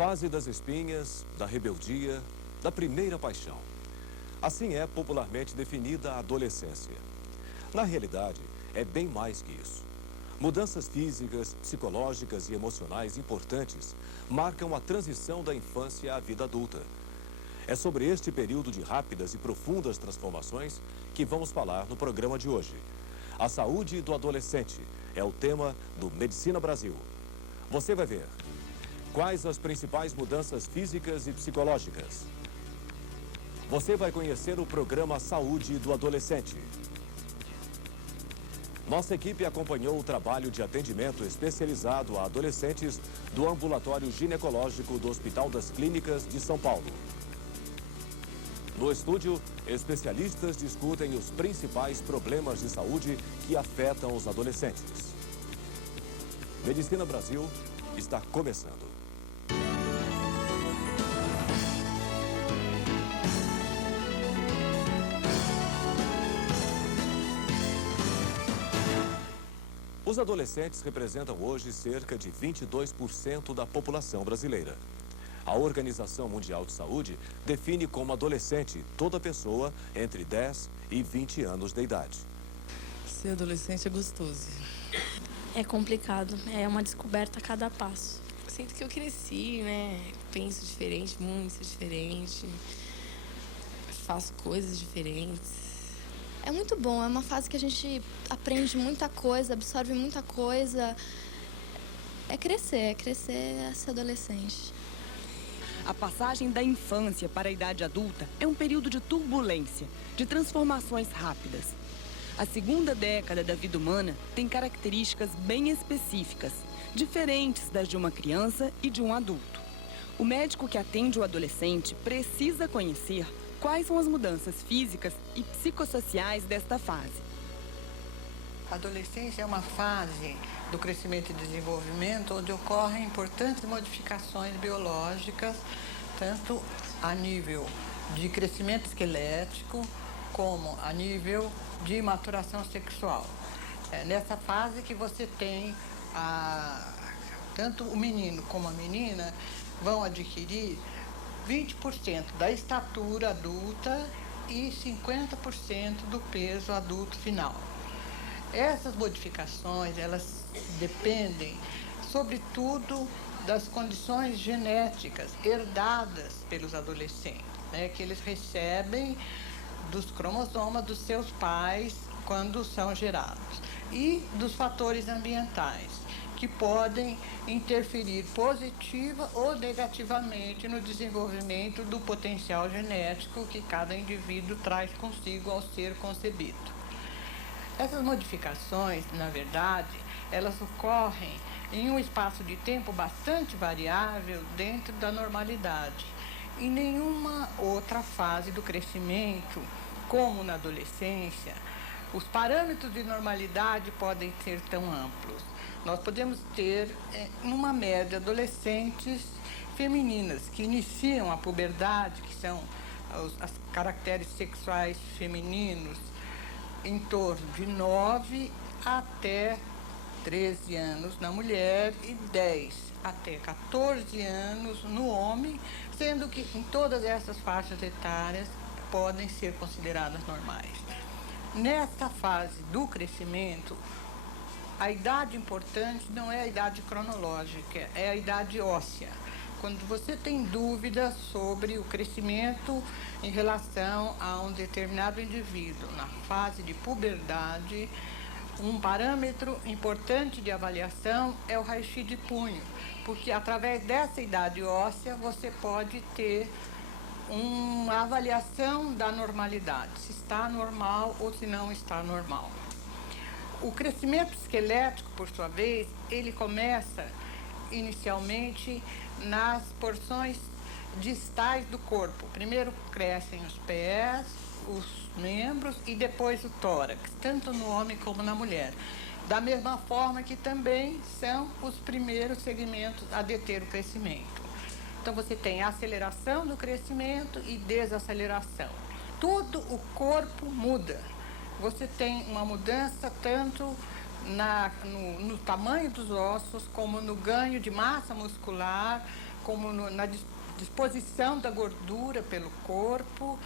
fase das espinhas, da rebeldia, da primeira paixão. Assim é popularmente definida a adolescência. Na realidade, é bem mais que isso. Mudanças físicas, psicológicas e emocionais importantes marcam a transição da infância à vida adulta. É sobre este período de rápidas e profundas transformações que vamos falar no programa de hoje. A saúde do adolescente é o tema do Medicina Brasil. Você vai ver quais as principais mudanças físicas e psicológicas. Você vai conhecer o programa Saúde do Adolescente. Nossa equipe acompanhou o trabalho de atendimento especializado a adolescentes do Ambulatório Ginecológico do Hospital das Clínicas de São Paulo. No estúdio, especialistas discutem os principais problemas de saúde que afetam os adolescentes. Medicina Brasil está começando. Os adolescentes representam hoje cerca de 22% da população brasileira. A Organização Mundial de Saúde define como adolescente toda pessoa entre 10 e 20 anos de idade. Ser adolescente é gostoso. É complicado, é uma descoberta a cada passo. Sinto que eu cresci, né? Penso diferente, muito diferente. Faço coisas diferentes. É muito bom, é uma fase que a gente aprende muita coisa, absorve muita coisa. É crescer ser adolescente. A passagem da infância para a idade adulta é um período de turbulência, de transformações rápidas. A segunda década da vida humana tem características bem específicas, diferentes das de uma criança e de um adulto. O médico que atende o adolescente precisa conhecer quais são as mudanças físicas e psicossociais desta fase. A adolescência é uma fase do crescimento e desenvolvimento onde ocorrem importantes modificações biológicas, tanto a nível de crescimento esquelético, como a nível de maturação sexual. É nessa fase que você tem tanto o menino como a menina vão adquirir 20% da estatura adulta e 50% do peso adulto final. Essas modificações, elas dependem, sobretudo, das condições genéticas herdadas pelos adolescentes, né, que eles recebem dos cromossomas dos seus pais quando são gerados, e dos fatores ambientais, que podem interferir positiva ou negativamente no desenvolvimento do potencial genético que cada indivíduo traz consigo ao ser concebido. Essas modificações, na verdade, elas ocorrem em um espaço de tempo bastante variável dentro da normalidade. Em nenhuma outra fase do crescimento, como na adolescência, os parâmetros de normalidade podem ser tão amplos. Nós podemos ter, numa média, adolescentes femininas que iniciam a puberdade, que são os caracteres sexuais femininos, em torno de 9 até 13 anos na mulher e 10 até 14 anos no homem, sendo que em todas essas faixas etárias podem ser consideradas normais. Nesta fase do crescimento, a idade importante não é a idade cronológica, é a idade óssea. Quando você tem dúvidas sobre o crescimento em relação a um determinado indivíduo na fase de puberdade, um parâmetro importante de avaliação é o raio-x de punho, porque através dessa idade óssea você pode ter uma avaliação da normalidade, se está normal ou se não está normal. O crescimento esquelético, por sua vez, ele começa inicialmente nas porções distais do corpo. Primeiro crescem os pés, os membros e depois o tórax, tanto no homem como na mulher. Da mesma forma que também são os primeiros segmentos a deter o crescimento. Então você tem aceleração do crescimento e desaceleração. Todo o corpo muda. Você tem uma mudança tanto no tamanho dos ossos, como no ganho de massa muscular, como na disposição da gordura pelo corpo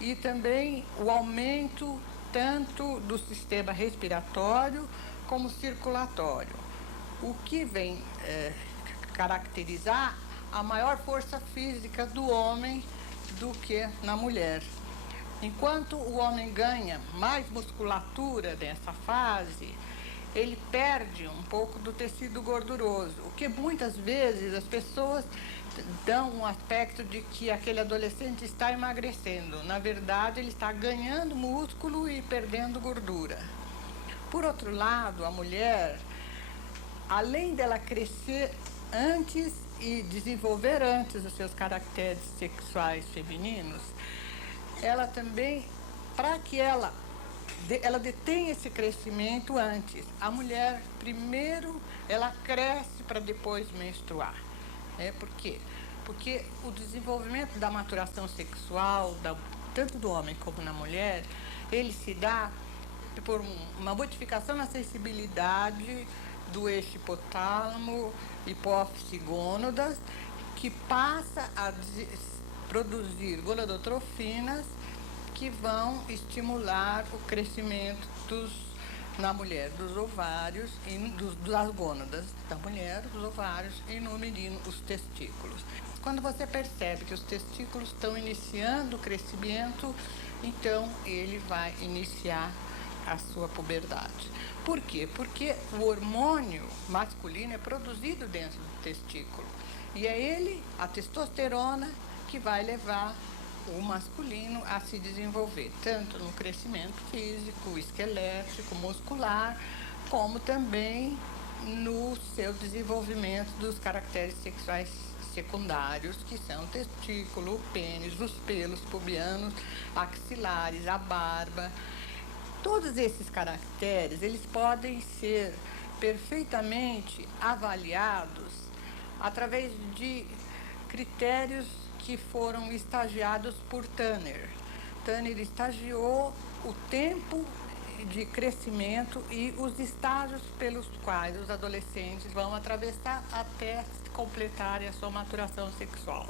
e também o aumento tanto do sistema respiratório como circulatório, o que vem caracterizar a maior força física do homem do que na mulher. Enquanto o homem ganha mais musculatura nessa fase, ele perde um pouco do tecido gorduroso, o que muitas vezes as pessoas dão um aspecto de que aquele adolescente está emagrecendo. Na verdade, ele está ganhando músculo e perdendo gordura. Por outro lado, a mulher, além dela crescer antes e desenvolver antes os seus caracteres sexuais femininos, ela também, para que ela detém esse crescimento antes. A mulher, primeiro, ela cresce para depois menstruar. Por quê? Porque o desenvolvimento da maturação sexual, tanto do homem como na mulher, ele se dá por uma modificação na sensibilidade do eixo hipotálamo, hipófise e gônadas, que passa a produzir gonadotrofinas que vão estimular o crescimento na mulher dos ovários e das gônadas da mulher, dos ovários e no menino os testículos. Quando você percebe que os testículos estão iniciando o crescimento, então ele vai iniciar a sua puberdade. Por quê? Porque o hormônio masculino é produzido dentro do testículo. E é ele, a testosterona, que vai levar o masculino a se desenvolver, tanto no crescimento físico, esquelético, muscular, como também no seu desenvolvimento dos caracteres sexuais secundários, que são o testículo, o pênis, os pelos pubianos, axilares, a barba. Todos esses caracteres, eles podem ser perfeitamente avaliados através de critérios que foram estagiados por Tanner. Tanner estagiou o tempo de crescimento e os estágios pelos quais os adolescentes vão atravessar até completarem a sua maturação sexual.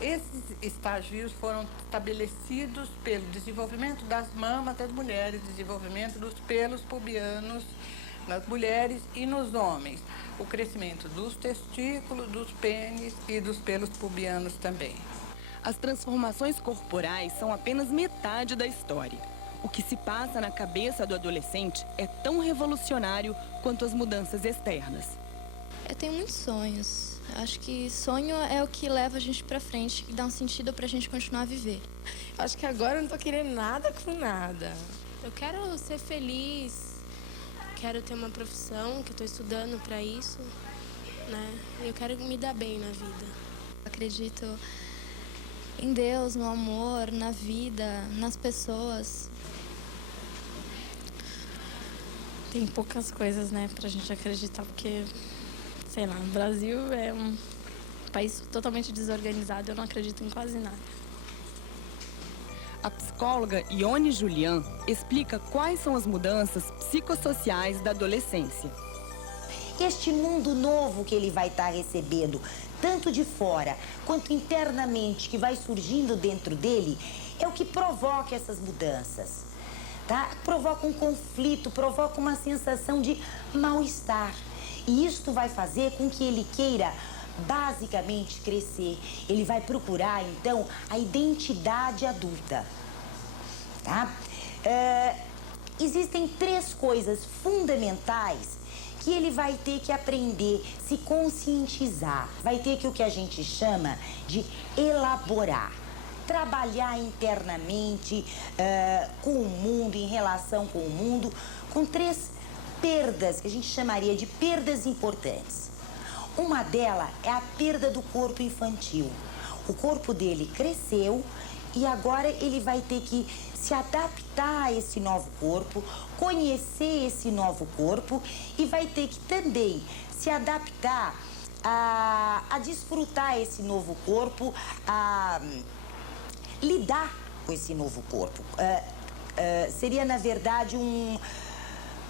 Esses estágios foram estabelecidos pelo desenvolvimento das mamas das mulheres, desenvolvimento dos pelos pubianos nas mulheres e nos homens, o crescimento dos testículos, dos pênis e dos pelos pubianos também. As transformações corporais são apenas metade da história. O que se passa na cabeça do adolescente é tão revolucionário quanto as mudanças externas. Eu tenho muitos sonhos. Acho que sonho é o que leva a gente pra frente, que dá um sentido pra gente continuar a viver. Acho que agora eu não tô querendo nada com nada. Eu quero ser feliz, quero ter uma profissão, que eu tô estudando pra isso, né? Eu quero me dar bem na vida. Acredito em Deus, no amor, na vida, nas pessoas. Tem poucas coisas, né, pra gente acreditar, porque, sei lá, o Brasil é um país totalmente desorganizado, eu não acredito em quase nada. A psicóloga Ione Julian explica quais são as mudanças psicossociais da adolescência. Este mundo novo que ele vai estar recebendo, tanto de fora quanto internamente, que vai surgindo dentro dele, é o que provoca essas mudanças, tá? Provoca um conflito, provoca uma sensação de mal-estar. E isto vai fazer com que ele queira basicamente crescer. Ele vai procurar, então, a identidade adulta, tá? Existem 3 coisas fundamentais que ele vai ter que aprender, se conscientizar. Vai ter que o que a gente chama de elaborar. Trabalhar internamente com o mundo, em relação com o mundo, com 3 perdas que a gente chamaria de perdas importantes. Uma delas é a perda do corpo infantil. O corpo dele cresceu e agora ele vai ter que se adaptar a esse novo corpo, conhecer esse novo corpo e vai ter que também se adaptar a desfrutar esse novo corpo, a lidar com esse novo corpo. Seria, na verdade,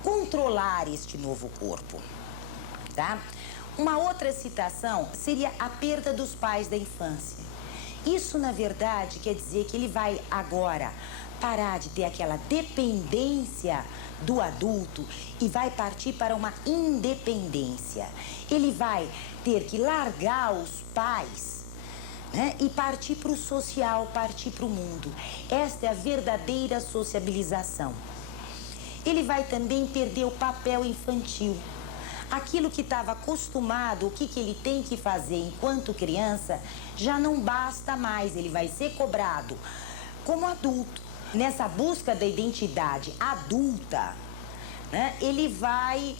controlar este novo corpo, tá? Uma outra citação seria a perda dos pais da infância. Isso, na verdade, quer dizer que ele vai agora parar de ter aquela dependência do adulto e vai partir para uma independência. Ele vai ter que largar os pais, né, e partir para o social, partir para o mundo. Esta é a verdadeira sociabilização. Ele vai também perder o papel infantil. Aquilo que estava acostumado, o que ele tem que fazer enquanto criança, já não basta mais. Ele vai ser cobrado como adulto. Nessa busca da identidade adulta, né, ele vai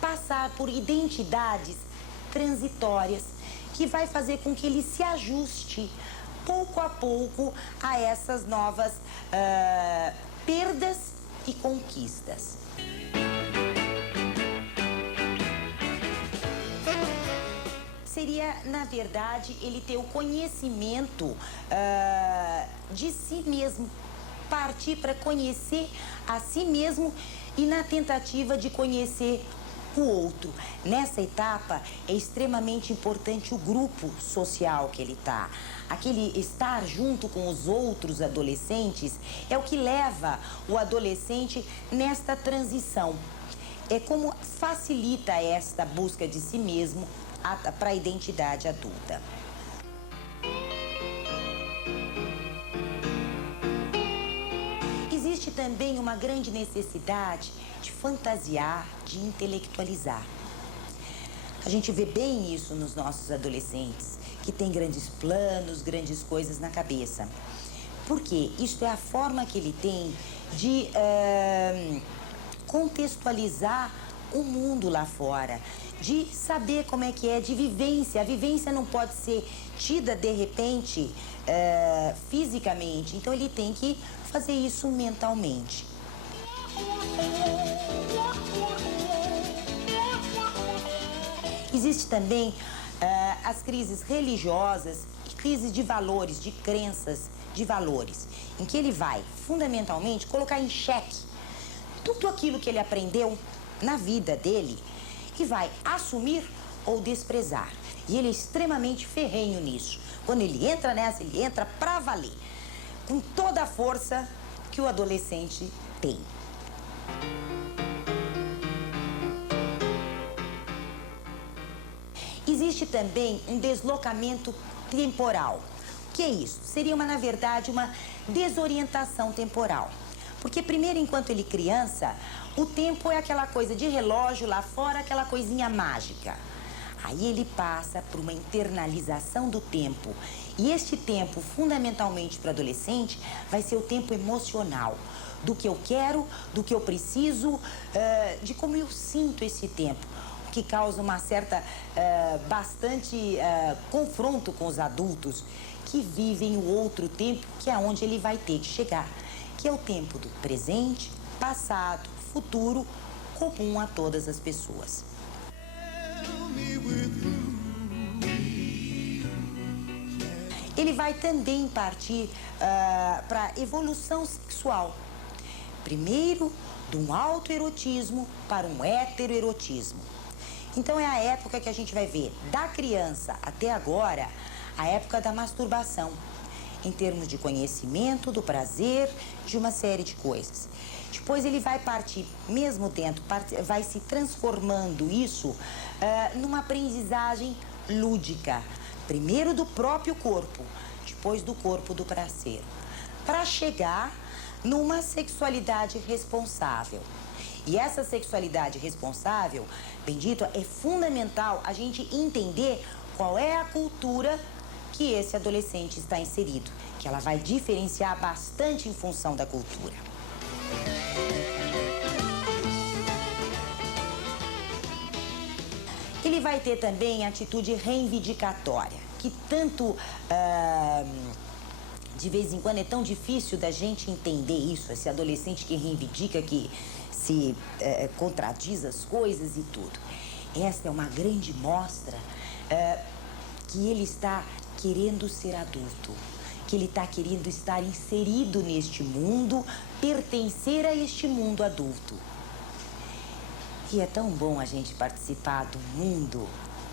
passar por identidades transitórias, que vai fazer com que ele se ajuste pouco a pouco a essas novas perdas e conquistas. Seria, na verdade, ele ter o conhecimento de si mesmo, partir para conhecer a si mesmo e na tentativa de conhecer o outro. Nessa etapa é extremamente importante o grupo social que ele está. Aquele estar junto com os outros adolescentes é o que leva o adolescente nesta transição. É como facilita esta busca de si mesmo para a identidade adulta. Existe também uma grande necessidade de fantasiar, de intelectualizar. A gente vê bem isso nos nossos adolescentes, que têm grandes planos, grandes coisas na cabeça. Porque isso é a forma que ele tem de contextualizar o mundo lá fora, de saber como é que é, de vivência. A vivência não pode ser tida de repente fisicamente, então ele tem que fazer isso mentalmente. Existe também as crises religiosas e crises de valores, de crenças, de valores, em que ele vai fundamentalmente colocar em xeque tudo aquilo que ele aprendeu na vida dele e vai assumir ou desprezar. E ele é extremamente ferrenho nisso. Quando ele entra nessa, ele entra pra valer, com toda a força que o adolescente tem. Existe também um deslocamento temporal. O que é isso? Seria, na verdade, uma desorientação temporal. Porque primeiro, enquanto ele é criança, o tempo é aquela coisa de relógio lá fora, aquela coisinha mágica. Aí ele passa por uma internalização do tempo. E este tempo, fundamentalmente para o adolescente, vai ser o tempo emocional. Do que eu quero, do que eu preciso, de como eu sinto esse tempo. O que causa uma certa, bastante confronto com os adultos que vivem o outro tempo, que é onde ele vai ter que chegar. Que é o tempo do presente, passado, futuro, comum a todas as pessoas. Ele vai também partir para a evolução sexual. Primeiro, de um autoerotismo para um heteroerotismo. Então é a época que a gente vai ver, da criança até agora, a época da masturbação, em termos de conhecimento, do prazer, de uma série de coisas. Depois ele vai partir, mesmo dentro, vai se transformando isso numa aprendizagem lúdica. Primeiro do próprio corpo, depois do corpo do prazer. Para chegar numa sexualidade responsável. E essa sexualidade responsável, bendito, é fundamental a gente entender qual é a cultura que esse adolescente está inserido, que ela vai diferenciar bastante em função da cultura. Ele vai ter também atitude reivindicatória, que tanto, de vez em quando, é tão difícil da gente entender isso, esse adolescente que reivindica, que se contradiz as coisas e tudo. Esta é uma grande mostra que ele está querendo ser adulto, que ele está querendo estar inserido neste mundo, pertencer a este mundo adulto. E é tão bom a gente participar do mundo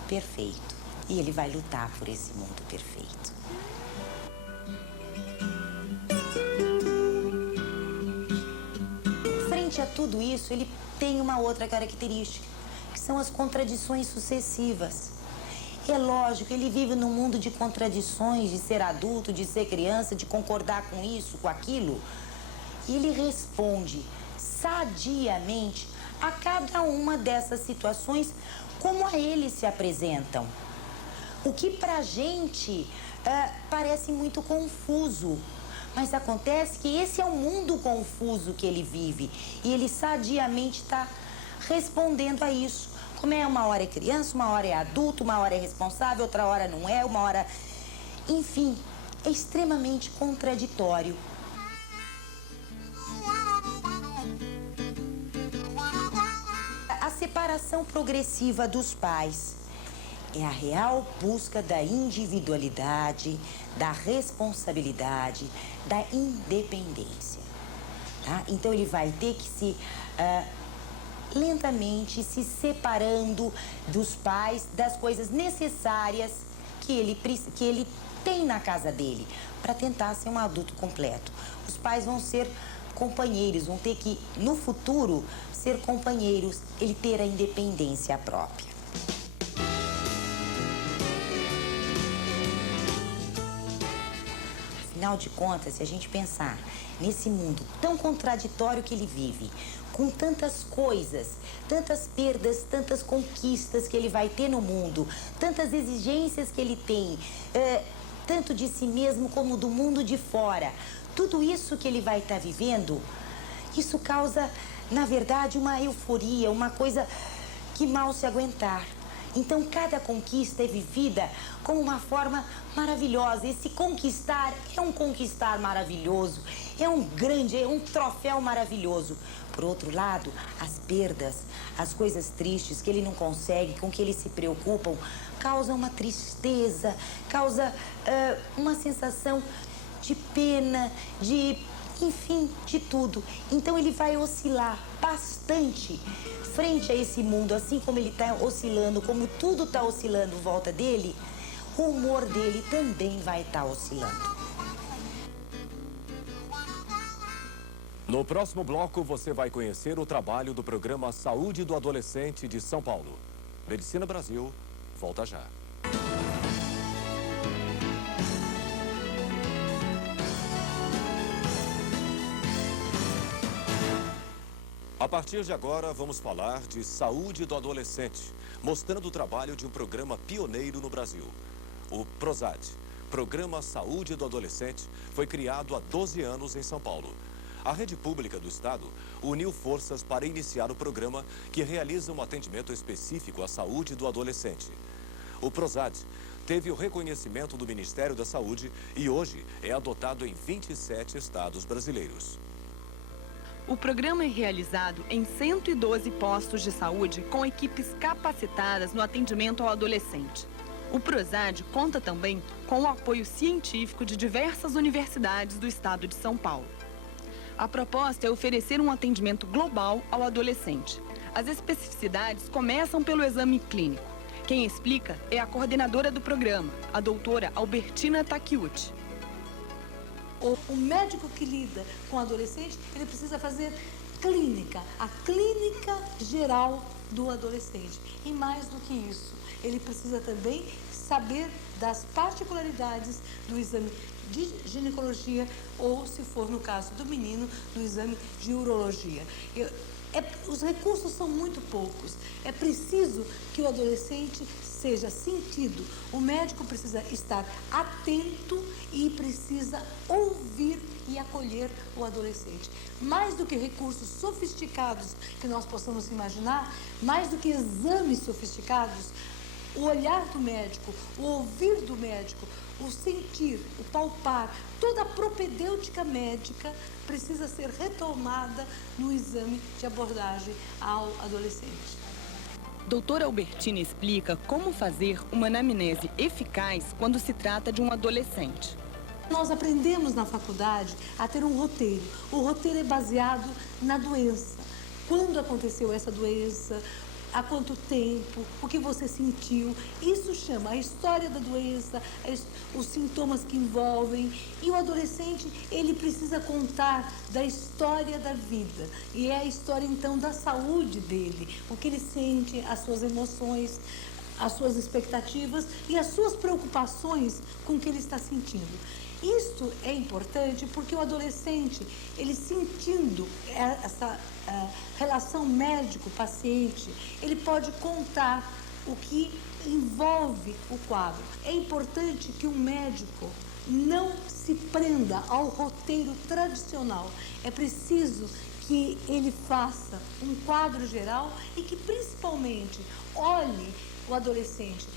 perfeito. E ele vai lutar por esse mundo perfeito. Frente a tudo isso, ele tem uma outra característica, que são as contradições sucessivas. É lógico, ele vive num mundo de contradições, de ser adulto, de ser criança, de concordar com isso, com aquilo. E ele responde sadiamente a cada uma dessas situações como a ele se apresentam. O que pra gente parece muito confuso. Mas acontece que esse é o mundo confuso que ele vive. E ele sadiamente está respondendo a isso. Como é, uma hora é criança, uma hora é adulto, uma hora é responsável, outra hora não é, uma hora... Enfim, é extremamente contraditório. A separação progressiva dos pais é a real busca da individualidade, da responsabilidade, da independência. Tá? Então ele vai ter que se... lentamente se separando dos pais, das coisas necessárias que ele tem na casa dele, para tentar ser um adulto completo. Os pais vão ser companheiros, vão ter que, no futuro, ser companheiros, ele ter a independência própria. Afinal de contas, se a gente pensar nesse mundo tão contraditório que ele vive, com tantas coisas, tantas perdas, tantas conquistas que ele vai ter no mundo, tantas exigências que ele tem, tanto de si mesmo como do mundo de fora, tudo isso que ele vai estar vivendo, isso causa, na verdade, uma euforia, uma coisa que mal se aguentar. Então, cada conquista é vivida como uma forma maravilhosa. Esse conquistar é um conquistar maravilhoso, é um troféu maravilhoso. Por outro lado, as perdas, as coisas tristes que ele não consegue, com que ele se preocupam, causam uma tristeza, causa uma sensação de pena, enfim, de tudo. Então ele vai oscilar bastante frente a esse mundo, assim como ele está oscilando, como tudo está oscilando em volta dele, o humor dele também vai estar oscilando. No próximo bloco, você vai conhecer o trabalho do programa Saúde do Adolescente de São Paulo. Medicina Brasil, volta já. A partir de agora, vamos falar de saúde do adolescente, mostrando o trabalho de um programa pioneiro no Brasil. O PROSAD, Programa Saúde do Adolescente, foi criado há 12 anos em São Paulo. A rede pública do estado uniu forças para iniciar o programa, que realiza um atendimento específico à saúde do adolescente. O PROSAD teve o reconhecimento do Ministério da Saúde e hoje é adotado em 27 estados brasileiros. O programa é realizado em 112 postos de saúde com equipes capacitadas no atendimento ao adolescente. O PROSAD conta também com o apoio científico de diversas universidades do estado de São Paulo. A proposta é oferecer um atendimento global ao adolescente. As especificidades começam pelo exame clínico. Quem explica é a coordenadora do programa, a doutora Albertina Takeuchi. O médico que lida com o adolescente, ele precisa fazer clínica, a clínica geral do adolescente. E mais do que isso, ele precisa também saber das particularidades do exame de ginecologia ou, se for no caso do menino, do exame de urologia. Os recursos são muito poucos. É preciso que o adolescente seja sentido. O médico precisa estar atento e precisa ouvir e acolher o adolescente. Mais do que recursos sofisticados que nós possamos imaginar, mais do que exames sofisticados, o olhar do médico, o ouvir do médico, o sentir, o palpar, toda a propedêutica médica precisa ser retomada no exame de abordagem ao adolescente. Doutora Albertina explica como fazer uma anamnese eficaz quando se trata de um adolescente. Nós aprendemos na faculdade a ter um roteiro. O roteiro é baseado na doença. Quando aconteceu essa doença, há quanto tempo, o que você sentiu. Isso chama a história da doença, os sintomas que envolvem. E o adolescente, ele precisa contar da história da vida. E é a história, então, da saúde dele, o que ele sente, as suas emoções, as suas expectativas e as suas preocupações com o que ele está sentindo. Isso é importante porque o adolescente, ele sentindo essa relação médico-paciente, ele pode contar o que envolve o quadro. É importante que o médico não se prenda ao roteiro tradicional. É preciso que ele faça um quadro geral e que, principalmente, olhe o adolescente.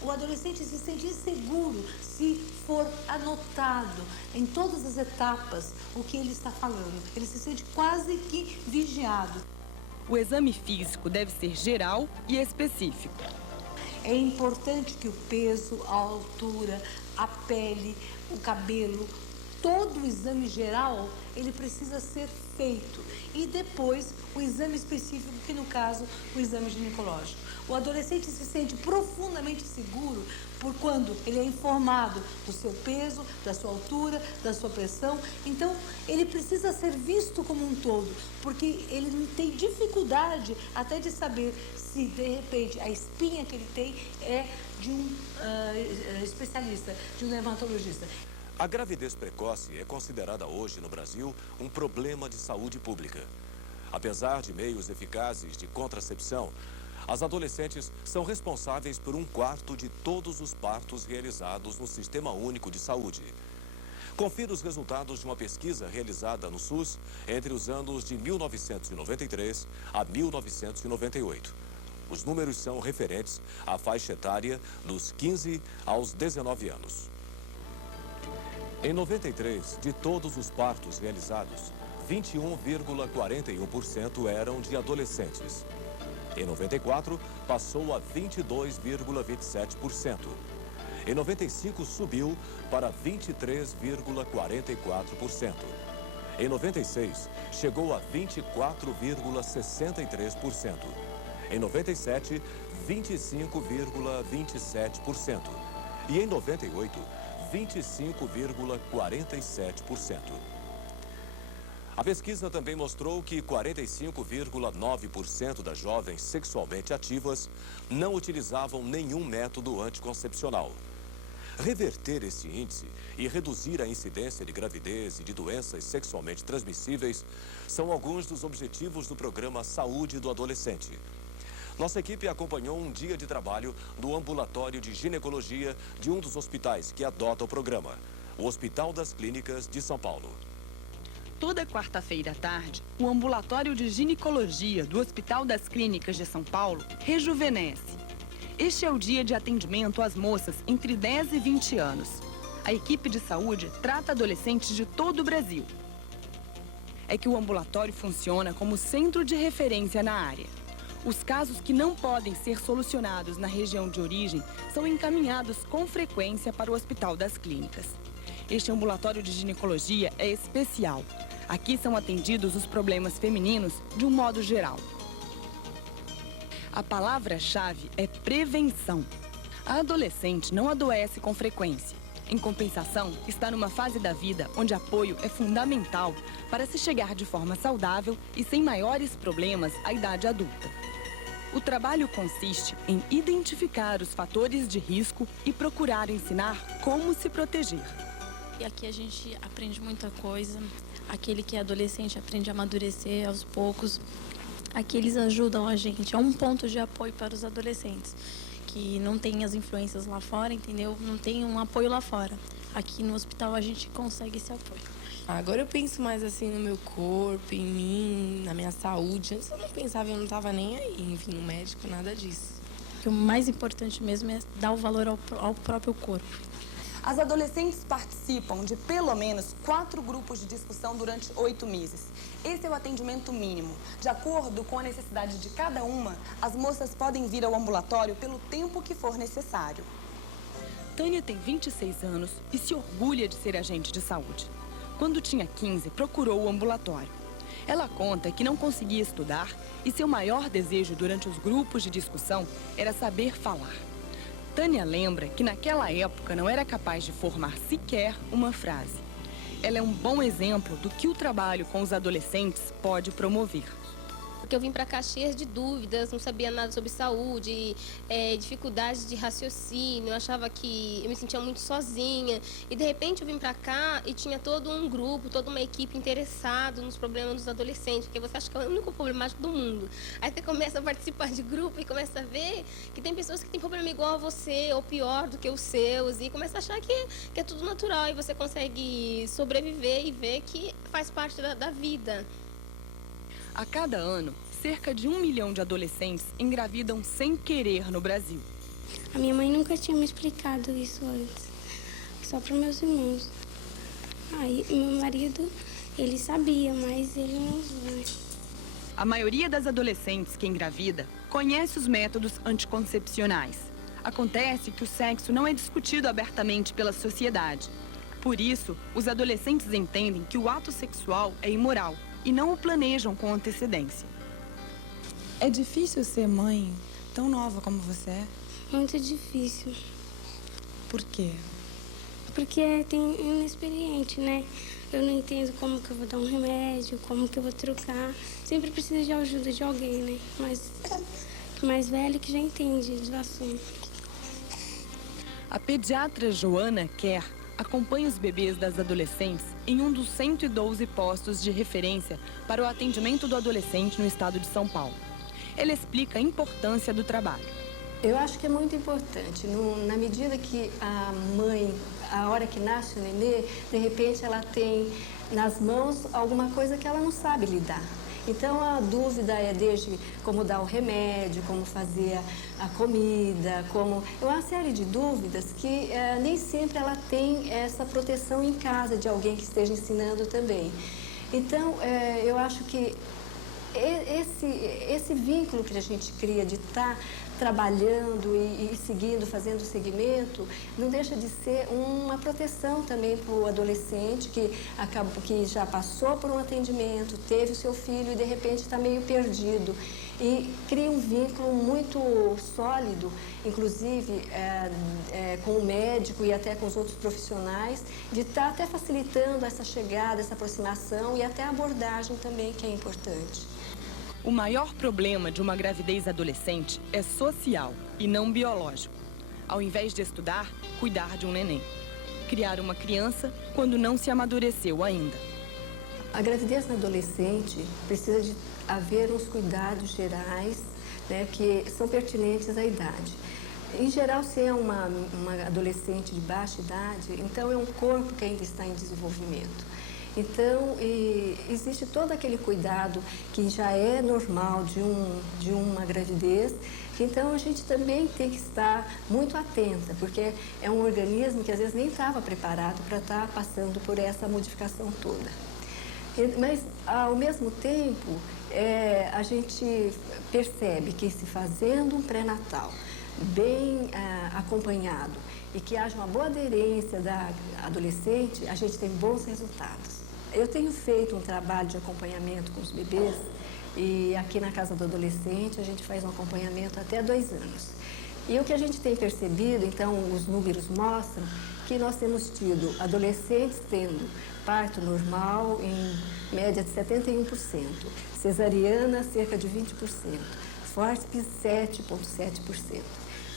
O adolescente se sente inseguro se for anotado em todas as etapas o que ele está falando. Ele se sente quase que vigiado. O exame físico deve ser geral e específico. É importante que o peso, a altura, a pele, o cabelo, todo o exame geral, ele precisa ser feito. E depois o exame específico, que no caso, o exame ginecológico. O adolescente se sente profundamente seguro por quando ele é informado do seu peso, da sua altura, da sua pressão. Então, ele precisa ser visto como um todo, porque ele tem dificuldade até de saber se, de repente, a espinha que ele tem é de um especialista, de um dermatologista. A gravidez precoce é considerada hoje no Brasil um problema de saúde pública. Apesar de meios eficazes de contracepção, as adolescentes são responsáveis por 1/4 de todos os partos realizados no Sistema Único de Saúde. Confira os resultados de uma pesquisa realizada no SUS entre os anos de 1993 a 1998. Os números são referentes à faixa etária dos 15 aos 19 anos. Em 93, de todos os partos realizados, 21,41% eram de adolescentes. Em 94, passou a 22,27%. Em 95, subiu para 23,44%. Em 96, chegou a 24,63%. Em 97, 25,27%. E em 98, 25,47%. A pesquisa também mostrou que 45,9% das jovens sexualmente ativas não utilizavam nenhum método anticoncepcional. Reverter esse índice e reduzir a incidência de gravidez e de doenças sexualmente transmissíveis são alguns dos objetivos do programa Saúde do Adolescente. Nossa equipe acompanhou um dia de trabalho no ambulatório de ginecologia de um dos hospitais que adota o programa, o Hospital das Clínicas de São Paulo. Toda quarta-feira à tarde, o ambulatório de ginecologia do Hospital das Clínicas de São Paulo rejuvenesce. Este é o dia de atendimento às moças entre 10 e 20 anos. A equipe de saúde trata adolescentes de todo o Brasil. É que o ambulatório funciona como centro de referência na área. Os casos que não podem ser solucionados na região de origem são encaminhados com frequência para o Hospital das Clínicas. Este ambulatório de ginecologia é especial. Aqui são atendidos os problemas femininos de um modo geral. A palavra-chave é prevenção. A adolescente não adoece com frequência. Em compensação, está numa fase da vida onde apoio é fundamental para se chegar de forma saudável e sem maiores problemas à idade adulta. O trabalho consiste em identificar os fatores de risco e procurar ensinar como se proteger. E aqui a gente aprende muita coisa. Aquele que é adolescente aprende a amadurecer aos poucos. Aqui eles ajudam a gente. É um ponto de apoio para os adolescentes que não tem as influências lá fora, entendeu? Não tem um apoio lá fora. Aqui no hospital a gente consegue esse apoio. Agora eu penso mais assim no meu corpo, em mim, na minha saúde. Antes eu não pensava, eu não estava nem aí em vir no médico, nada disso. O mais importante mesmo é dar o valor ao próprio corpo. As adolescentes participam de pelo menos 4 grupos de discussão durante 8 meses. Esse é o atendimento mínimo. De acordo com a necessidade de cada uma, as moças podem vir ao ambulatório pelo tempo que for necessário. Tânia tem 26 anos e se orgulha de ser agente de saúde. Quando tinha 15, procurou o ambulatório. Ela conta que não conseguia estudar e seu maior desejo durante os grupos de discussão era saber falar. Tânia lembra que naquela época não era capaz de formar sequer uma frase. Ela é um bom exemplo do que o trabalho com os adolescentes pode promover. Porque eu vim para cá cheia de dúvidas, não sabia nada sobre saúde, dificuldades de raciocínio, eu achava que eu me sentia muito sozinha. E de repente eu vim para cá e tinha todo um grupo, toda uma equipe interessada nos problemas dos adolescentes, porque você acha que é o único problemático do mundo. Aí você começa a participar de grupo e começa a ver que tem pessoas que têm problema igual a você, ou pior do que os seus, e começa a achar que é tudo natural e você consegue sobreviver e ver que faz parte da vida. A cada ano, cerca de 1 milhão de adolescentes engravidam sem querer no Brasil. A minha mãe nunca tinha me explicado isso antes, só para meus irmãos. Aí, meu marido, ele sabia, mas ele não usou. A maioria das adolescentes que engravida conhece os métodos anticoncepcionais. Acontece que o sexo não é discutido abertamente pela sociedade. Por isso, os adolescentes entendem que o ato sexual é imoral e não o planejam com antecedência. É difícil ser mãe tão nova como você é? Muito difícil. Por quê? Porque tem inexperiente, né? Eu não entendo como que eu vou dar um remédio, como que eu vou trocar. Sempre preciso de ajuda de alguém, né? Mas mais velho que já entende do assunto. A pediatra Joana Kerr acompanha os bebês das adolescentes em um dos 112 postos de referência para o atendimento do adolescente no estado de São Paulo. Ela explica a importância do trabalho. Eu acho que é muito importante, na medida que a mãe, a hora que nasce o nenê, de repente ela tem nas mãos alguma coisa que ela não sabe lidar. Então, a dúvida é desde como dar o remédio, como fazer a comida, é uma série de dúvidas que nem sempre ela tem essa proteção em casa de alguém que esteja ensinando também. Então, eu acho que esse vínculo que a gente cria de estar trabalhando e seguindo, fazendo segmento, não deixa de ser uma proteção também para o adolescente que já passou por um atendimento, teve o seu filho e de repente está meio perdido. E cria um vínculo muito sólido, inclusive com o médico e até com os outros profissionais, de estar até facilitando essa chegada, essa aproximação e até a abordagem também, que é importante. O maior problema de uma gravidez adolescente é social e não biológico. Ao invés de estudar, cuidar de um neném. Criar uma criança quando não se amadureceu ainda. A gravidez na adolescente precisa de haver uns cuidados gerais, né, que são pertinentes à idade. Em geral, se é uma adolescente de baixa idade, então é um corpo que ainda está em desenvolvimento. Então, existe todo aquele cuidado que já é normal de uma gravidez. Então, a gente também tem que estar muito atenta, porque é um organismo que às vezes nem estava preparado para estar passando por essa modificação toda. Mas, ao mesmo tempo, a gente percebe que se fazendo um pré-natal bem acompanhado e que haja uma boa aderência da adolescente, a gente tem bons resultados. Eu tenho feito um trabalho de acompanhamento com os bebês e aqui na Casa do Adolescente a gente faz um acompanhamento até 2 anos. E o que a gente tem percebido, então os números mostram que nós temos tido adolescentes tendo parto normal em média de 71%, cesariana cerca de 20%, fórceps 7,7%.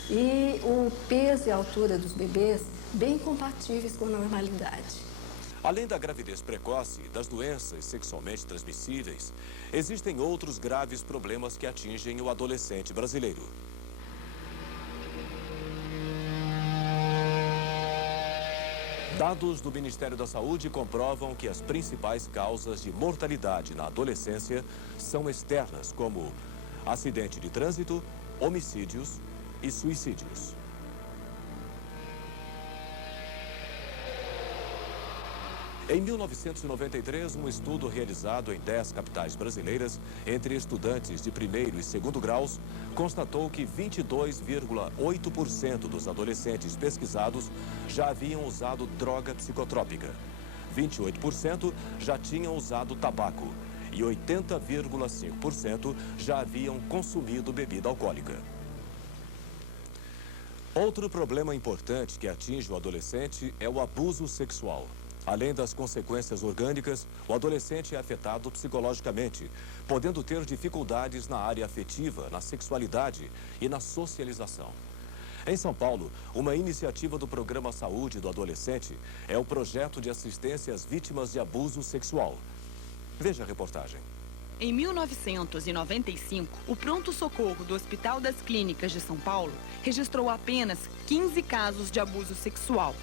E o peso e a altura dos bebês bem compatíveis com a normalidade. Além da gravidez precoce e das doenças sexualmente transmissíveis, existem outros graves problemas que atingem o adolescente brasileiro. Dados do Ministério da Saúde comprovam que as principais causas de mortalidade na adolescência são externas, como acidente de trânsito, homicídios e suicídios. Em 1993, um estudo realizado em 10 capitais brasileiras, entre estudantes de primeiro e segundo graus, constatou que 22,8% dos adolescentes pesquisados já haviam usado droga psicotrópica. 28% já tinham usado tabaco e 80,5% já haviam consumido bebida alcoólica. Outro problema importante que atinge o adolescente é o abuso sexual. Além das consequências orgânicas, o adolescente é afetado psicologicamente, podendo ter dificuldades na área afetiva, na sexualidade e na socialização. Em São Paulo, uma iniciativa do Programa Saúde do Adolescente é o projeto de assistência às vítimas de abuso sexual. Veja a reportagem. Em 1995, o pronto-socorro do Hospital das Clínicas de São Paulo registrou apenas 15 casos de abuso sexual.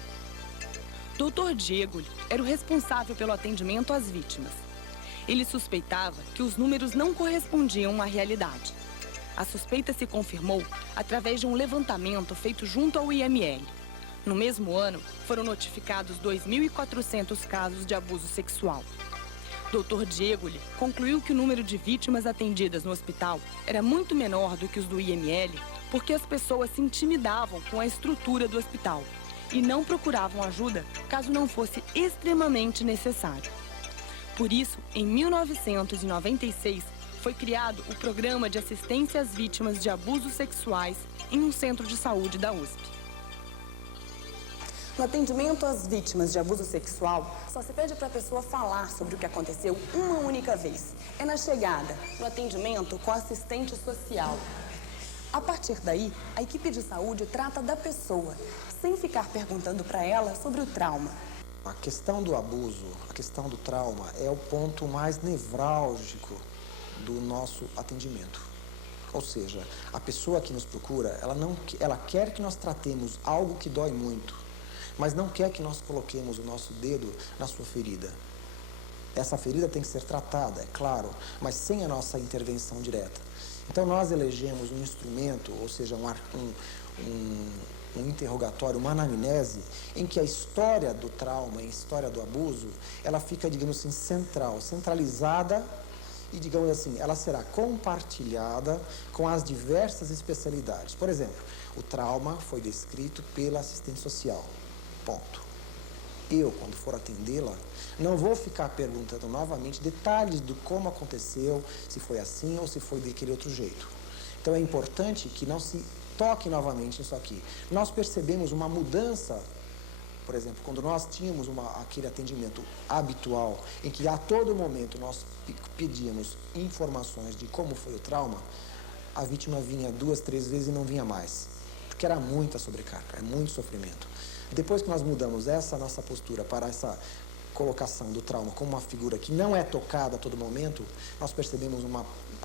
Dr. Diego era o responsável pelo atendimento às vítimas. Ele suspeitava que os números não correspondiam à realidade. A suspeita se confirmou através de um levantamento feito junto ao IML. No mesmo ano, foram notificados 2.400 casos de abuso sexual. Dr. Diego concluiu que o número de vítimas atendidas no hospital era muito menor do que os do IML, porque as pessoas se intimidavam com a estrutura do hospital e não procuravam ajuda caso não fosse extremamente necessário. Por isso, em 1996, foi criado o Programa de Assistência às Vítimas de Abusos Sexuais em um centro de saúde da USP. No atendimento às vítimas de abuso sexual, só se pede para a pessoa falar sobre o que aconteceu uma única vez. É na chegada, no atendimento com a assistente social. A partir daí, a equipe de saúde trata da pessoa, sem ficar perguntando para ela sobre o trauma. A questão do abuso, a questão do trauma é o ponto mais nevrálgico do nosso atendimento. Ou seja, a pessoa que nos procura, ela quer que nós tratemos algo que dói muito, mas não quer que nós coloquemos o nosso dedo na sua ferida. Essa ferida tem que ser tratada, é claro, mas sem a nossa intervenção direta. Então nós elegemos um instrumento, ou seja, um interrogatório, uma anamnese, em que a história do trauma, a história do abuso, ela fica, digamos assim, centralizada e, digamos assim, ela será compartilhada com as diversas especialidades. Por exemplo, o trauma foi descrito pela assistente social. Ponto. Eu, quando for atendê-la, não vou ficar perguntando novamente detalhes do como aconteceu, se foi assim ou se foi daquele outro jeito. Então é importante que não se toque novamente nisso aqui. Nós percebemos uma mudança, por exemplo, quando nós tínhamos aquele atendimento habitual, em que a todo momento nós pedíamos informações de como foi o trauma, a vítima vinha 2, 3 vezes e não vinha mais, porque era muita sobrecarga, é muito sofrimento. Depois que nós mudamos essa nossa postura para essa colocação do trauma como uma figura que não é tocada a todo momento, nós percebemos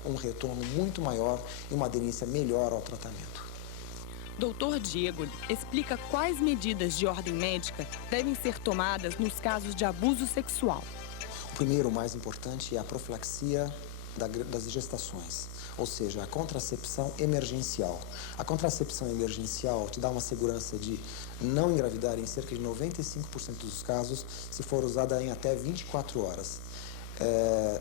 um retorno muito maior e uma aderência melhor ao tratamento. Dr. Diego explica quais medidas de ordem médica devem ser tomadas nos casos de abuso sexual. O primeiro, o mais importante, é a profilaxia das gestações, ou seja, a contracepção emergencial. A contracepção emergencial te dá uma segurança de não engravidar em cerca de 95% dos casos, se for usada em até 24 horas.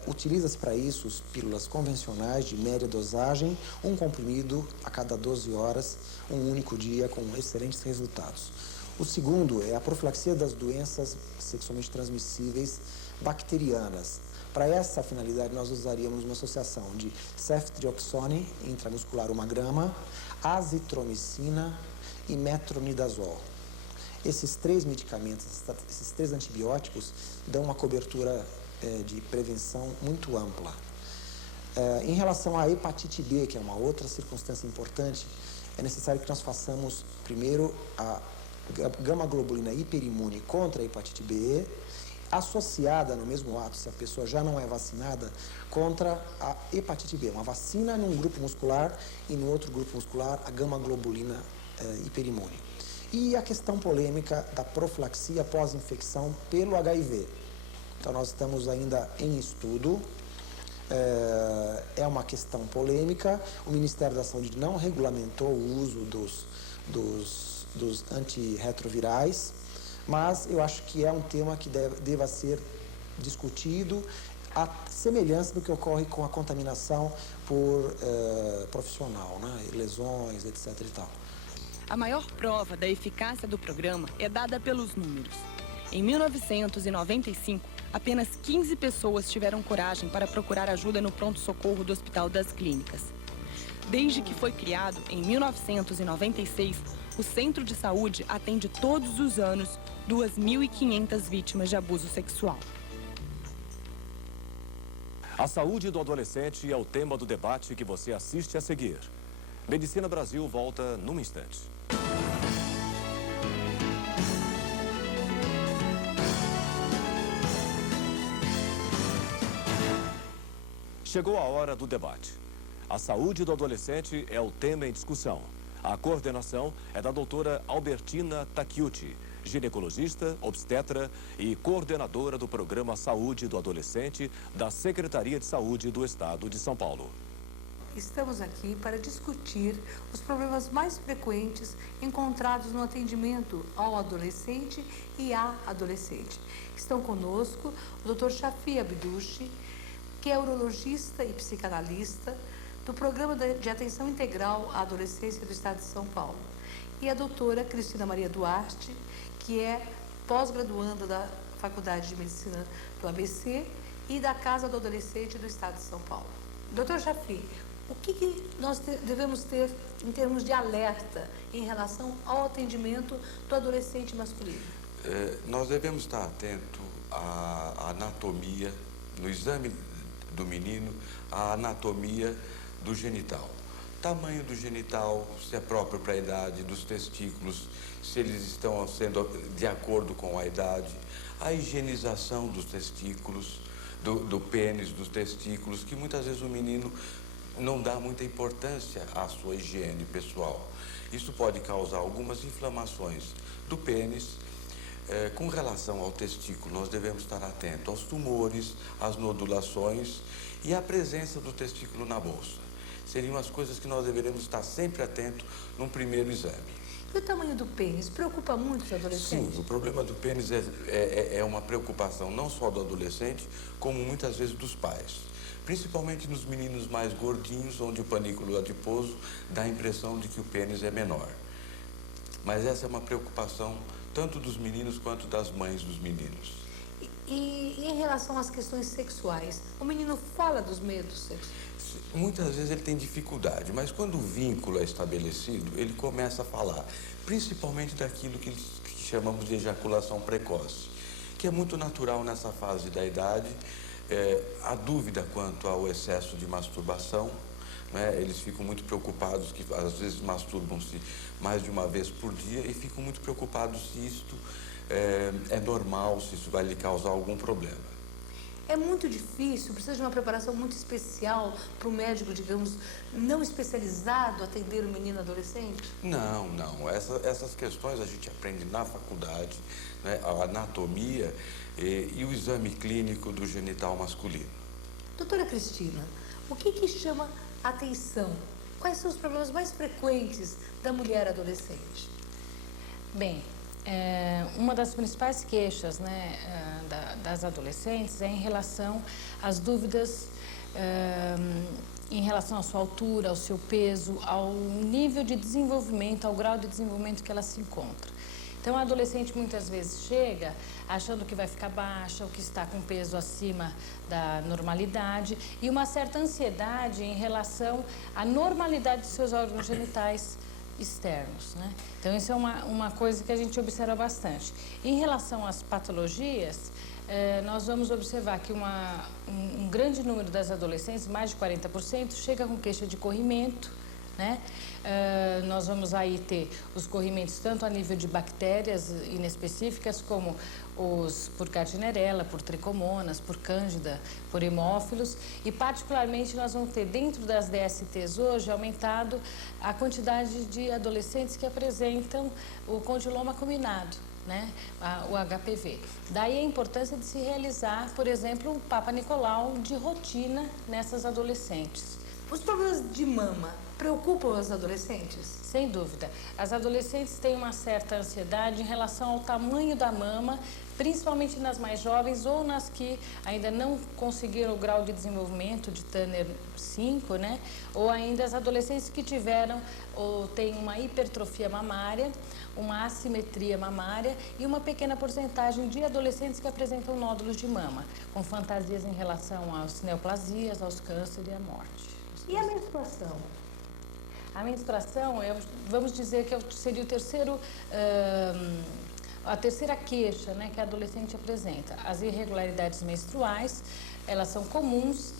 Utiliza-se para isso as pílulas convencionais de média dosagem, um comprimido a cada 12 horas, um único dia, com excelentes resultados. O segundo é a profilaxia das doenças sexualmente transmissíveis bacterianas. Para essa finalidade, nós usaríamos uma associação de ceftriaxone intramuscular 1 grama, azitromicina e metronidazol. Esses 3 medicamentos, esses 3 antibióticos, dão uma cobertura de prevenção muito ampla. Em relação à hepatite B, que é uma outra circunstância importante, é necessário que nós façamos primeiro a gama-globulina hiperimune contra a hepatite B, associada no mesmo ato, se a pessoa já não é vacinada, contra a hepatite B. Uma vacina num grupo muscular e no outro grupo muscular a gama-globulina hiperimune. E a questão polêmica da profilaxia pós-infecção pelo HIV. Então nós estamos ainda em estudo, é uma questão polêmica, o Ministério da Saúde não regulamentou o uso dos antirretrovirais, mas eu acho que é um tema que deva ser discutido, a semelhança do que ocorre com a contaminação por profissional, né? Lesões, etc. e tal. A maior prova da eficácia do programa é dada pelos números. Em 1995, apenas 15 pessoas tiveram coragem para procurar ajuda no pronto-socorro do Hospital das Clínicas. Desde que foi criado, em 1996, o Centro de Saúde atende todos os anos 2.500 vítimas de abuso sexual. A saúde do adolescente é o tema do debate que você assiste a seguir. Medicina Brasil volta num instante. Chegou a hora do debate. A saúde do adolescente é o tema em discussão. A coordenação é da doutora Albertina Takeuchi, ginecologista, obstetra e coordenadora do Programa Saúde do Adolescente da Secretaria de Saúde do Estado de São Paulo. Estamos aqui para discutir os problemas mais frequentes encontrados no atendimento ao adolescente e à adolescente. Estão conosco o Dr. Shafi Abdushi, que é urologista e psicanalista do Programa de Atenção Integral à Adolescência do Estado de São Paulo, e a doutora Cristina Maria Duarte, que é pós-graduanda da Faculdade de Medicina do ABC e da Casa do Adolescente do Estado de São Paulo. Doutor Shafi, o que nós devemos ter em termos de alerta em relação ao atendimento do adolescente masculino? Nós devemos estar atentos à anatomia, no exame do menino, à anatomia do genital. Tamanho do genital, se é próprio para a idade, dos testículos, se eles estão sendo de acordo com a idade, a higienização dos testículos, do pênis, dos testículos, que muitas vezes o menino não dá muita importância à sua higiene pessoal. Isso pode causar algumas inflamações do pênis. Com relação ao testículo, nós devemos estar atentos aos tumores, às nodulações e à presença do testículo na bolsa. Seriam as coisas que nós deveremos estar sempre atentos num primeiro exame. E o tamanho do pênis preocupa muito os adolescentes? Sim, o problema do pênis é uma preocupação não só do adolescente, como muitas vezes dos pais. Principalmente nos meninos mais gordinhos, onde o panículo adiposo dá a impressão de que o pênis é menor. Mas essa é uma preocupação tanto dos meninos quanto das mães dos meninos. E em relação às questões sexuais, o menino fala dos medos sexuais? Muitas vezes ele tem dificuldade, mas quando o vínculo é estabelecido, ele começa a falar, principalmente daquilo que chamamos de ejaculação precoce, que é muito natural nessa fase da idade. A dúvida quanto ao excesso de masturbação, né? Eles ficam muito preocupados, que às vezes masturbam-se mais de uma vez por dia e ficam muito preocupados se isto é normal, se isso vai lhe causar algum problema. É muito difícil, precisa de uma preparação muito especial para o médico, digamos, não especializado atender o menino adolescente? Não. Essas questões a gente aprende na faculdade, né? A anatomia e o exame clínico do genital masculino. Doutora Cristina, o que chama atenção? Quais são os problemas mais frequentes da mulher adolescente? Bem, uma das principais queixas, né, das adolescentes é em relação às dúvidas em relação à sua altura, ao seu peso, ao nível de desenvolvimento, ao grau de desenvolvimento que ela se encontra. Então, a adolescente muitas vezes chega achando que vai ficar baixa, ou que está com peso acima da normalidade, e uma certa ansiedade em relação à normalidade de seus órgãos genitais externos, né? Então, isso é uma coisa que a gente observa bastante. Em relação às patologias, nós vamos observar que um grande número das adolescentes, mais de 40%, chega com queixa de corrimento, né? Nós vamos aí ter os corrimentos tanto a nível de bactérias inespecíficas, como os por Gardnerella, por tricomonas, por cândida, por hemófilos, e particularmente nós vamos ter dentro das DSTs hoje aumentado a quantidade de adolescentes que apresentam o condiloma combinado, né? O HPV. Daí a importância de se realizar, por exemplo, um Papa Nicolau de rotina nessas adolescentes. Os problemas de mama preocupam as adolescentes? Sem dúvida. As adolescentes têm uma certa ansiedade em relação ao tamanho da mama principalmente nas mais jovens ou nas que ainda não conseguiram o grau de desenvolvimento de Turner 5, né? Ou ainda as adolescentes que tiveram ou têm uma hipertrofia mamária, uma assimetria mamária e uma pequena porcentagem de adolescentes que apresentam nódulos de mama, com fantasias em relação às neoplasias, aos cânceres e à morte. E a menstruação? A menstruação, vamos dizer que seria o terceiro... a terceira queixa, né, que a adolescente apresenta. As irregularidades menstruais, elas são comuns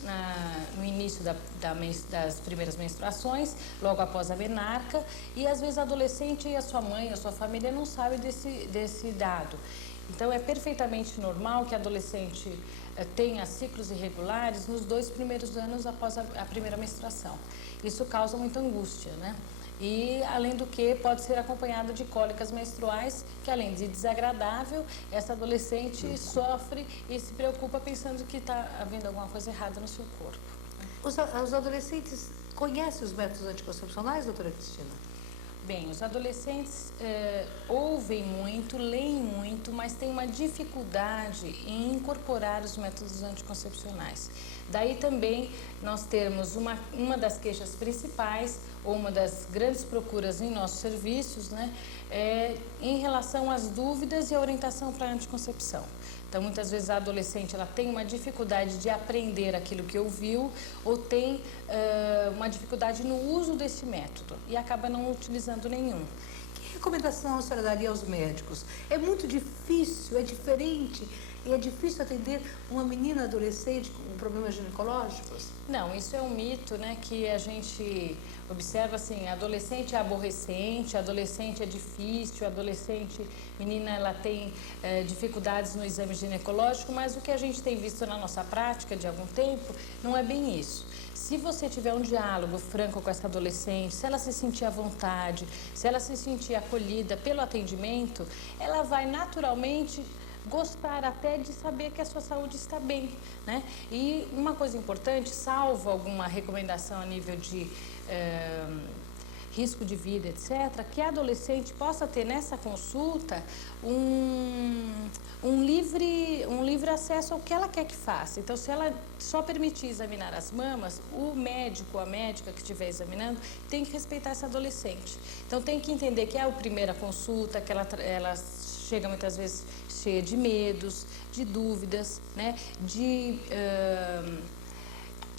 no início das primeiras menstruações, logo após a menarca, e às vezes a adolescente e a sua mãe, a sua família não sabem desse dado. Então é perfeitamente normal que a adolescente tenha ciclos irregulares nos 2 primeiros anos após a primeira menstruação. Isso causa muita angústia, né? E, além do que, pode ser acompanhada de cólicas menstruais, que além de desagradável, essa adolescente sofre e se preocupa pensando que está havendo alguma coisa errada no seu corpo. Os adolescentes conhecem os métodos anticoncepcionais, doutora Cristina? Bem, os adolescentes ouvem muito, leem muito, mas têm uma dificuldade em incorporar os métodos anticoncepcionais. Daí também nós temos uma das queixas principais, ou uma das grandes procuras em nossos serviços, né, em relação às dúvidas e a orientação para a anticoncepção. Então, muitas vezes a adolescente ela tem uma dificuldade de aprender aquilo que ouviu ou tem uma dificuldade no uso desse método e acaba não utilizando nenhum. Que recomendação a senhora daria aos médicos? É muito difícil, é diferente e é difícil atender uma menina adolescente com problemas ginecológicos? Não, isso é um mito, né, que a gente observa assim, adolescente é aborrecente, adolescente é difícil, adolescente, menina, ela tem dificuldades no exame ginecológico, mas o que a gente tem visto na nossa prática de algum tempo não é bem isso. Se você tiver um diálogo franco com essa adolescente, se ela se sentir à vontade, se ela se sentir acolhida pelo atendimento, ela vai naturalmente gostar até de saber que a sua saúde está bem, né? E uma coisa importante, salvo alguma recomendação a nível de risco de vida, etc., que a adolescente possa ter nessa consulta um livre acesso ao que ela quer que faça. Então, se ela só permitir examinar as mamas, o médico ou a médica que estiver examinando tem que respeitar essa adolescente. Então, tem que entender que é a primeira consulta, que ela chega muitas vezes cheia de medos, de dúvidas, né?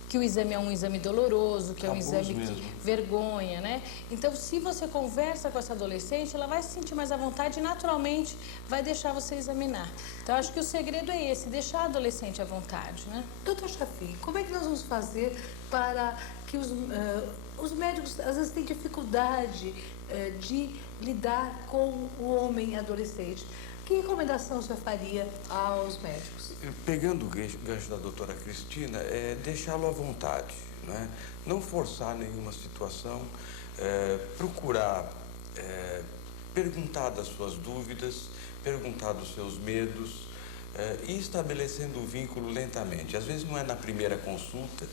Que o exame é um exame doloroso, que é um exame que vergonha, né? Então, se você conversa com essa adolescente, ela vai se sentir mais à vontade e, naturalmente, vai deixar você examinar. Então, acho que o segredo é esse, deixar a adolescente à vontade, né? Doutor Chafi, como é que nós vamos fazer para que os médicos, às vezes, têm dificuldade de lidar com o homem adolescente? Que recomendação você faria aos médicos? Pegando o gancho da doutora Cristina, é deixá-lo à vontade, né? Não forçar nenhuma situação, procurar perguntar das suas dúvidas, perguntar dos seus medos e estabelecendo o vínculo lentamente. Às vezes não é na primeira consulta,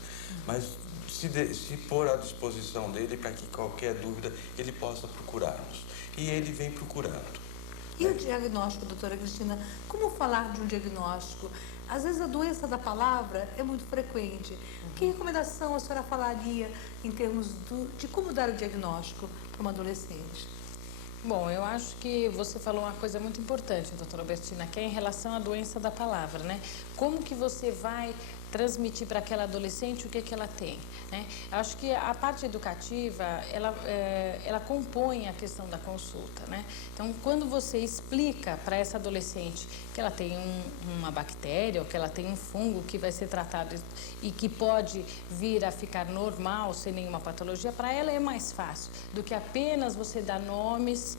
mas se pôr à disposição dele para que qualquer dúvida ele possa procurar-nos. E ele vem procurando. E o diagnóstico, doutora Cristina? Como falar de um diagnóstico? Às vezes a doença da palavra é muito frequente. Que recomendação a senhora falaria em termos de como dar o diagnóstico para uma adolescente? Bom, eu acho que você falou uma coisa muito importante, doutora Albertina, que é em relação à doença da palavra, né? Como que você vai transmitir para aquela adolescente o que ela tem, né? Acho que a parte educativa, ela compõe a questão da consulta, né? Então, quando você explica para essa adolescente que ela tem uma bactéria ou que ela tem um fungo que vai ser tratado e que pode vir a ficar normal, sem nenhuma patologia, para ela é mais fácil do que apenas você dar nomes,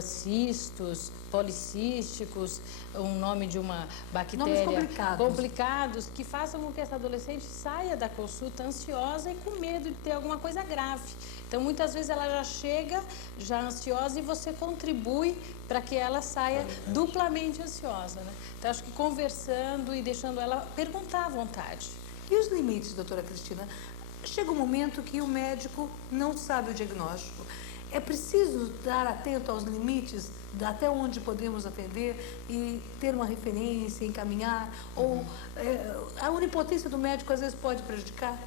cistos, policísticos, um nome de uma bactéria complicados, que façam com que essa adolescente saia da consulta ansiosa e com medo de ter alguma coisa grave. Então, muitas vezes ela já chega já ansiosa e você contribui para que ela saia duplamente ansiosa, né? Então, acho que conversando e deixando ela perguntar à vontade. E os limites, doutora Cristina? Chega um momento que o médico não sabe o diagnóstico. É preciso estar atento aos limites, até onde podemos atender e ter uma referência, encaminhar, ou a onipotência do médico às vezes pode prejudicar?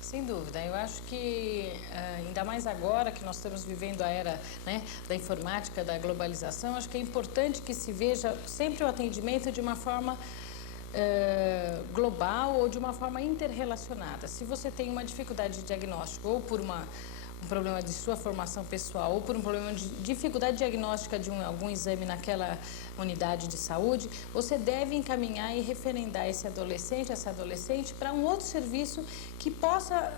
Sem dúvida, eu acho que, ainda mais agora que nós estamos vivendo a era, né, da informática, da globalização, acho que é importante que se veja sempre o atendimento de uma forma global ou de uma forma interrelacionada. Se você tem uma dificuldade de diagnóstico ou por um problema de sua formação pessoal ou por um problema de dificuldade diagnóstica de algum exame naquela unidade de saúde, você deve encaminhar e referendar esse adolescente, essa adolescente para um outro serviço que possa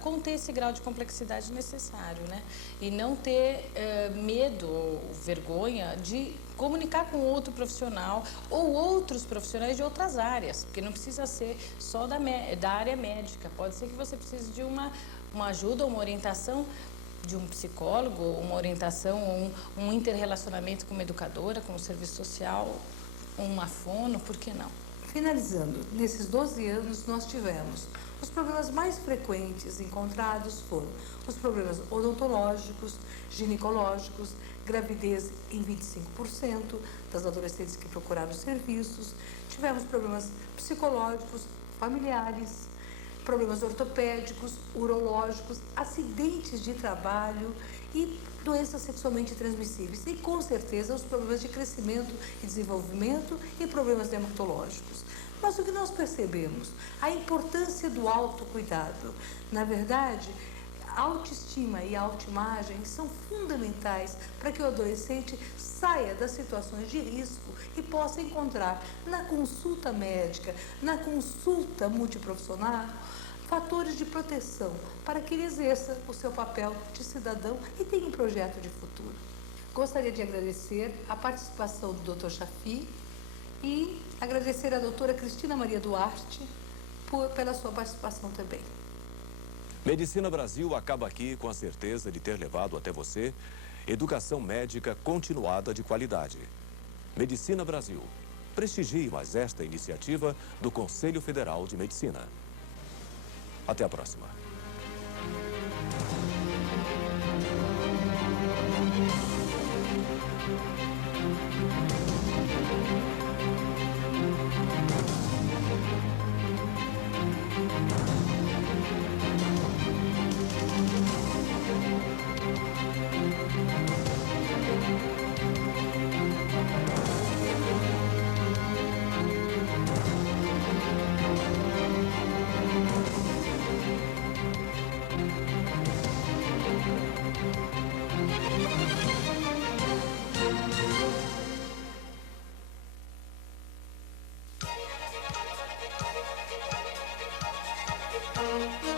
conter esse grau de complexidade necessário, né? E não ter medo ou vergonha de comunicar com outro profissional ou outros profissionais de outras áreas, porque não precisa ser só da área médica, pode ser que você precise de uma ajuda, uma orientação de um psicólogo, uma orientação, um interrelacionamento com uma educadora, com um serviço social, uma fono, por que não? Finalizando, nesses 12 anos nós tivemos os problemas mais frequentes encontrados foram os problemas odontológicos, ginecológicos, gravidez em 25% das adolescentes que procuraram serviços, tivemos problemas psicológicos, familiares, problemas ortopédicos, urológicos, acidentes de trabalho e doenças sexualmente transmissíveis. E, com certeza, os problemas de crescimento e desenvolvimento e problemas dermatológicos. Mas o que nós percebemos? A importância do autocuidado. Na verdade, a autoestima e a autoimagem são fundamentais para que o adolescente saia das situações de risco e possa encontrar na consulta médica, na consulta multiprofissional, fatores de proteção para que ele exerça o seu papel de cidadão e tenha um projeto de futuro. Gostaria de agradecer a participação do Dr. Chafi e agradecer à doutora Cristina Maria Duarte pela sua participação também. Medicina Brasil acaba aqui com a certeza de ter levado até você educação médica continuada de qualidade. Medicina Brasil. Prestigie mais esta iniciativa do Conselho Federal de Medicina. Até a próxima. Música